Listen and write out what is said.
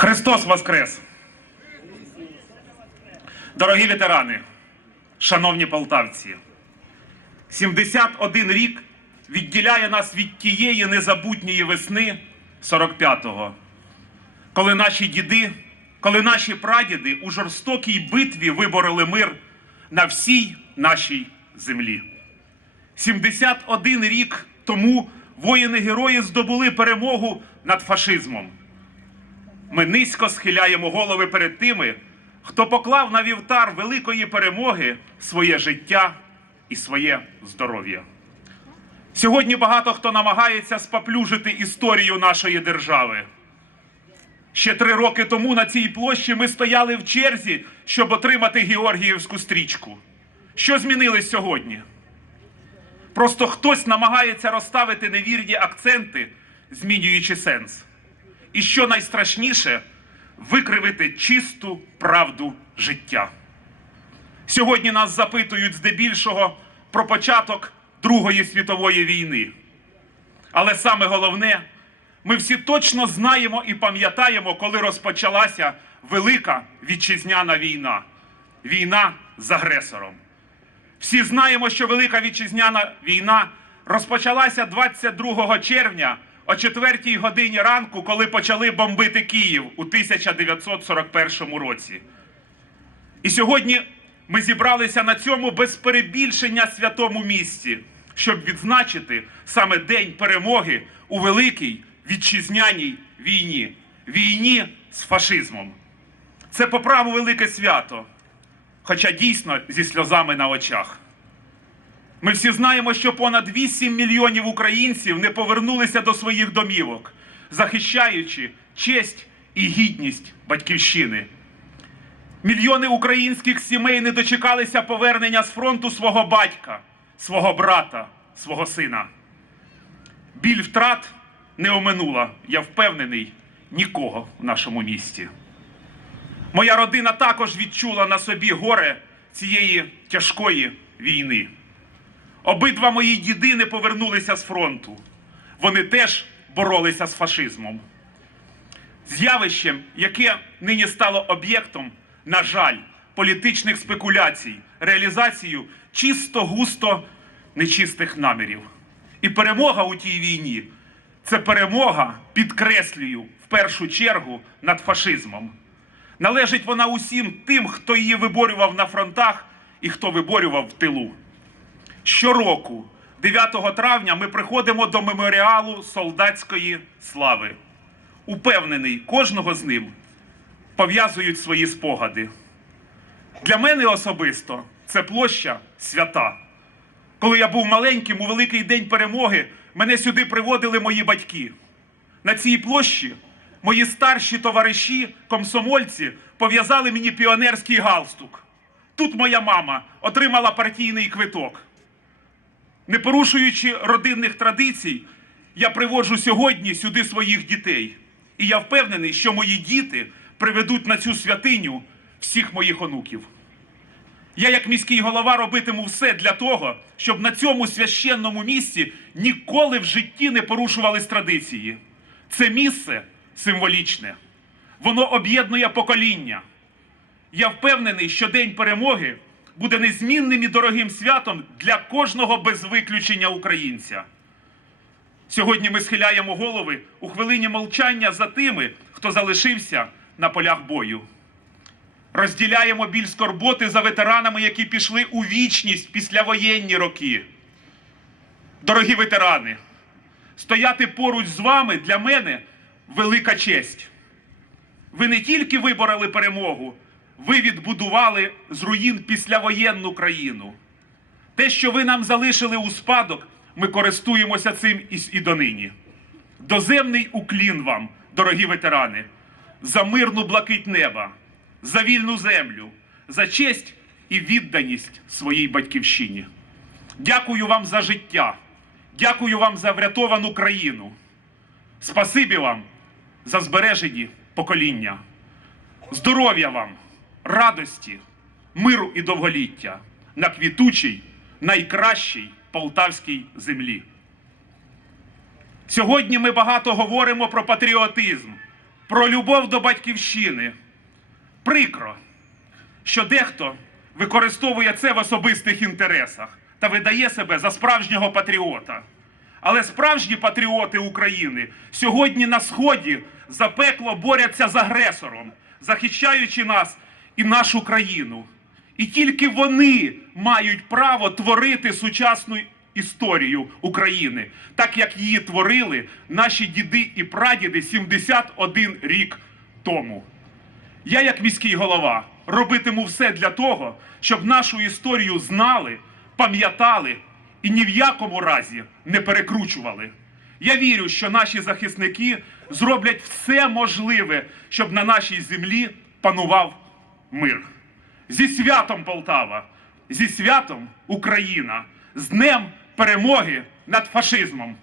Христос Воскрес! Дорогі ветерани, шановні полтавці, 71 рік відділяє нас від тієї незабутньої весни 45-го, коли наші діди, коли наші прадіди у жорстокій битві вибороли мир на всій нашій землі. 71 рік тому воїни-герої здобули перемогу над фашизмом. Ми низько схиляємо голови перед тими, хто поклав на вівтар великої перемоги своє життя і своє здоров'я. Сьогодні багато хто намагається споплюжити історію нашої держави. Ще три роки тому на цій площі ми стояли в черзі, щоб отримати Георгіївську стрічку. Що змінилось сьогодні? Просто хтось намагається розставити невірні акценти, змінюючи сенс. І що найстрашніше викривити чисту правду життя. Сьогодні нас запитують здебільшого про початок Другої світової війни. Але саме головне, ми всі точно знаємо і пам'ятаємо, коли розпочалася Велика Вітчизняна війна війна з агресором. Всі знаємо, що Велика Вітчизняна війна розпочалася 22 червня о 4 годині ранку, коли почали бомбити Київ у 1941 році. І сьогодні ми зібралися на цьому без перебільшення святому місці, щоб відзначити саме День перемоги у Великій Вітчизняній війні, війні з фашизмом. Це по праву велике свято, хоча дійсно зі сльозами на очах. Ми всі знаємо, що понад 8 мільйонів українців не повернулися до своїх домівок, захищаючи честь і гідність батьківщини. Мільйони українських сімей не дочекалися повернення з фронту свого батька, свого брата, свого сина. Біль втрат не оминула, я впевнений, нікого в нашому місті. Моя родина також відчула на собі горе цієї тяжкої війни. Обидва мої діди не повернулися з фронту. Вони теж боролися з фашизмом. З'явищем, яке нині стало об'єктом, на жаль, політичних спекуляцій, реалізацію чисто густо нечистих намірів. І перемога у тій війні це перемога, підкреслюю, в першу чергу над фашизмом. Належить вона усім тим, хто її виборював на фронтах і хто виборював в тилу. Щороку, 9 травня, ми приходимо до меморіалу солдатської слави. Упевнений, кожного з ним пов'язують свої спогади. Для мене особисто це площа свята. Коли я був маленьким у великий день перемоги, мене сюди приводили мої батьки. На цій площі мої старші товариші, комсомольці, пов'язали мені піонерський галстук. Тут моя мама отримала партійний квиток. Не порушуючи родинних традицій, я приводжу сьогодні сюди своїх дітей. І я впевнений, що мої діти приведуть на цю святиню всіх моїх онуків. Я, як міський голова, робитиму все для того, щоб на цьому священному місці ніколи в житті не порушувались традиції. Це місце символічне, воно об'єднує покоління. Я впевнений, що День перемоги буде незмінним і дорогим святом для кожного без виключення українця. Сьогодні ми схиляємо голови у хвилині мовчання за тими, хто залишився на полях бою. Розділяємо біль скорботи за ветеранами, які пішли у вічність післявоєнні роки. Дорогі ветерани, стояти поруч з вами для мене велика честь. Ви не тільки вибороли перемогу, ви відбудували з руїн післявоєнну країну. Те, що ви нам залишили у спадок, ми користуємося цим і, донині. Доземний уклін вам, дорогі ветерани, за мирну блакить неба, за вільну землю, за честь і відданість своїй батьківщині. Дякую вам за життя, дякую вам за врятовану країну. Спасибі вам за збережені покоління. Здоров'я вам, радості, миру і довголіття на квітучій, найкращій полтавській землі. Сьогодні ми багато говоримо про патріотизм, про любов до батьківщини. Прикро, що дехто використовує це в особистих інтересах та видає себе за справжнього патріота. Але справжні патріоти України сьогодні на сході запекло борються з агресором, захищаючи нас і нашу країну. І тільки вони мають право творити сучасну історію України, так як її творили наші діди і прадіди 71 рік тому. Я, як міський голова, робитиму все для того, щоб нашу історію знали, пам'ятали і ні в якому разі не перекручували. Я вірю, що наші захисники зроблять все можливе, щоб на нашій землі панував мир. Зі святом Полтава, зі святом Україна, з Днем перемоги над фашизмом.